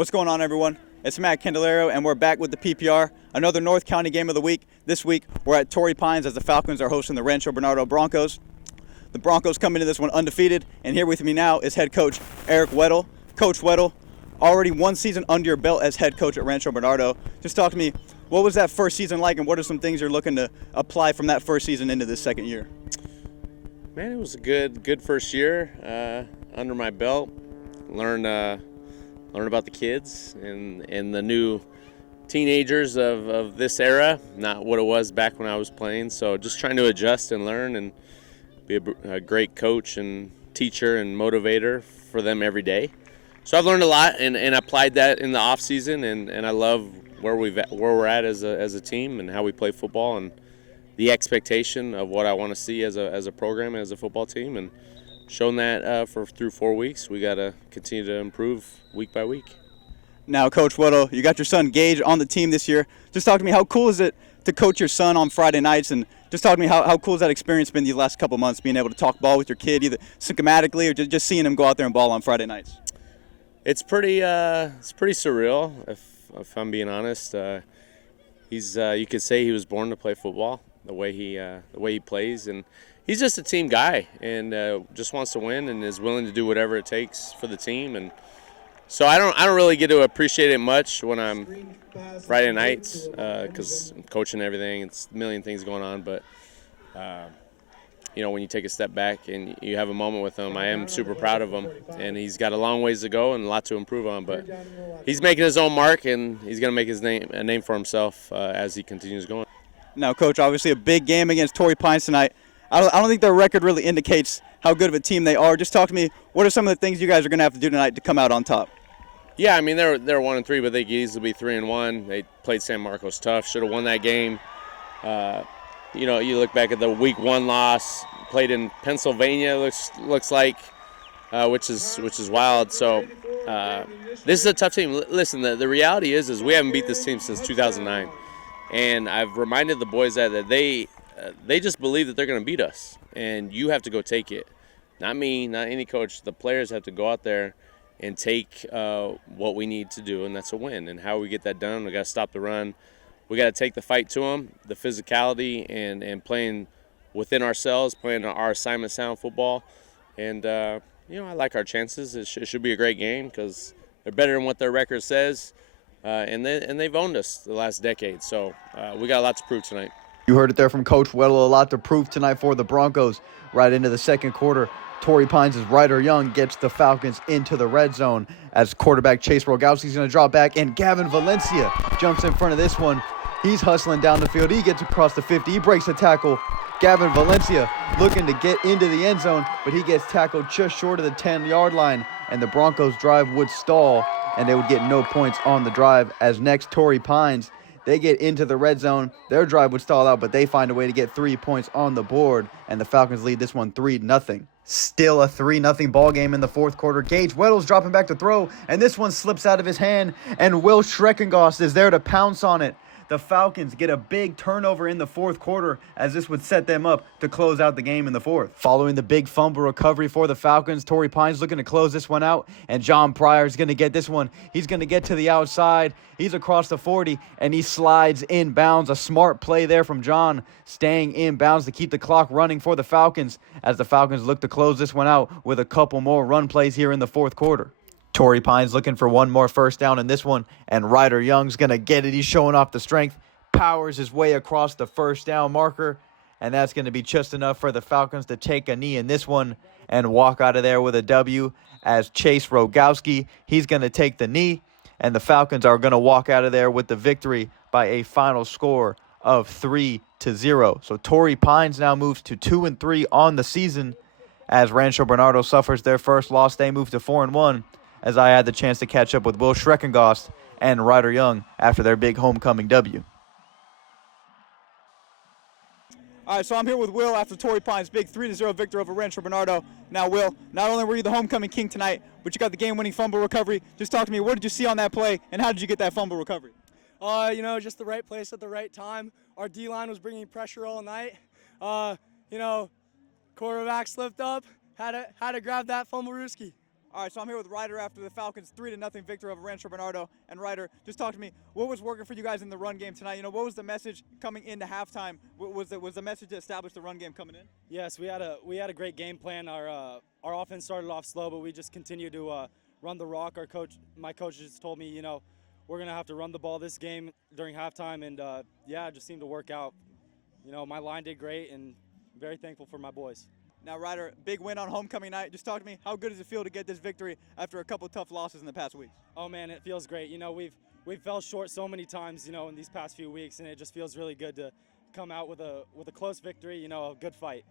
What's going on, everyone? It's Matt Candelario, and we're back with the PPR, another North County game of the week. This week, we're at Torrey Pines as the Falcons are hosting the Rancho Bernardo Broncos. The Broncos come into this one undefeated, and here with me now is head coach Eric Weddle. Coach Weddle, already one season under your belt as head coach at Rancho Bernardo. Just talk to me, what was that first season like, and what are some things you're looking to apply from that first season into this second year? Man, it was a good first year under my belt. Learn about the kids and the new teenagers of this era, not what it was back when I was playing. So just trying to adjust and learn and be a great coach and teacher and motivator for them every day. So I've learned a lot and applied that in the off season, and I love where we're at as a team and how we play football and the expectation of what I want to see as a program, as a football team, and shown that through 4 weeks. We got to continue to improve week by week. Now, Coach Weddle, you got your son Gage on the team this year. Just talk to me, how cool is it to coach your son on Friday nights? And just talk to me, how cool has that experience been these last couple months, being able to talk ball with your kid, either schematically or just seeing him go out there and ball on Friday nights? It's pretty surreal, if I'm being honest. He's you could say he was born to play football, the way he plays, and he's just a team guy and just wants to win and is willing to do whatever it takes for the team. And so I don't really get to appreciate it much when I'm Friday nights because I'm coaching everything. It's a million things going on, but when you take a step back and you have a moment with him, I am super proud of him, and he's got a long ways to go and a lot to improve on. But he's making his own mark, and he's going to make a name for himself as he continues going. Now, Coach, obviously a big game against Torrey Pines tonight. I don't think their record really indicates how good of a team they are. Just talk to me, what are some of the things you guys are going to have to do tonight to come out on top? Yeah, I mean, they're 1-3, but they could easily be 3-1. They played San Marcos tough, should have won that game. You look back at the week 1 loss, played in Pennsylvania, looks like, which is wild. So this is a tough team. Listen, the reality is we haven't beat this team since 2009, and I've reminded the boys that they just believe that they're going to beat us, and you have to go take it. Not me, not any coach. The players have to go out there and take what we need to do, and that's a win. And how we get that done, we got to stop the run. We got to take the fight to them, the physicality, and playing within ourselves, playing our assignment sound football. And, I like our chances. It should be a great game because they're better than what their record says, and they've owned us the last decade. So we got a lot to prove tonight. You heard it there from Coach Weddle, a lot to prove tonight for the Broncos. Right into the second quarter, Torrey Pines' Ryder Young gets the Falcons into the red zone as quarterback Chase Rogowski's going to drop back, and Gavin Valencia jumps in front of this one. He's hustling down the field. He gets across the 50. He breaks a tackle. Gavin Valencia looking to get into the end zone, but he gets tackled just short of the 10-yard line, and the Broncos' drive would stall, and they would get no points on the drive. As next, Torrey Pines, they get into the red zone. Their drive would stall out, but they find a way to get 3 points on the board, and the Falcons lead this one 3-0. Still a 3-0 ball game in the fourth quarter. Gage Weddle's dropping back to throw, and this one slips out of his hand, and Will Schreckengost is there to pounce on it. The Falcons get a big turnover in the fourth quarter as this would set them up to close out the game in the fourth. Following the big fumble recovery for the Falcons, Torrey Pines looking to close this one out, and John Pryor's going to get this one. He's going to get to the outside. He's across the 40, and he slides inbounds. A smart play there from John, staying inbounds to keep the clock running for the Falcons as the Falcons look to close this one out with a couple more run plays here in the fourth quarter. Torrey Pines looking for one more first down in this one, and Ryder Young's going to get it. He's showing off the strength, powers his way across the first down marker, and that's going to be just enough for the Falcons to take a knee in this one and walk out of there with a W as Chase Rogowski, he's going to take the knee, and the Falcons are going to walk out of there with the victory by a final score of 3-0. So Torrey Pines now moves to 2-3 on the season as Rancho Bernardo suffers their first loss. They move to 4-1. As I had the chance to catch up with Will Schreckengost and Ryder Young after their big homecoming W. All right, so I'm here with Will after Torrey Pines' big 3-0 victory over Rancho Bernardo. Now, Will, not only were you the homecoming king tonight, but you got the game-winning fumble recovery. Just talk to me, what did you see on that play, and how did you get that fumble recovery? Just the right place at the right time. Our D-line was bringing pressure all night. Quarterback slipped up, had to grab that fumble rooski. All right, so I'm here with Ryder after the Falcons' 3-0 victory over Rancho Bernardo. And Ryder, just talk to me. What was working for you guys in the run game tonight? What was the message coming into halftime? Was the message to establish the run game coming in? Yes, we had a great game plan. Our offense started off slow, but we just continued to run the rock. My coach just told me, we're gonna have to run the ball this game during halftime, and it just seemed to work out. My line did great, and very thankful for my boys. Now, Ryder, big win on homecoming night. Just talk to me. How good does it feel to get this victory after a couple tough losses in the past weeks? Oh man, it feels great. We've fell short so many times, in these past few weeks, and it just feels really good to come out with a close victory. A good fight.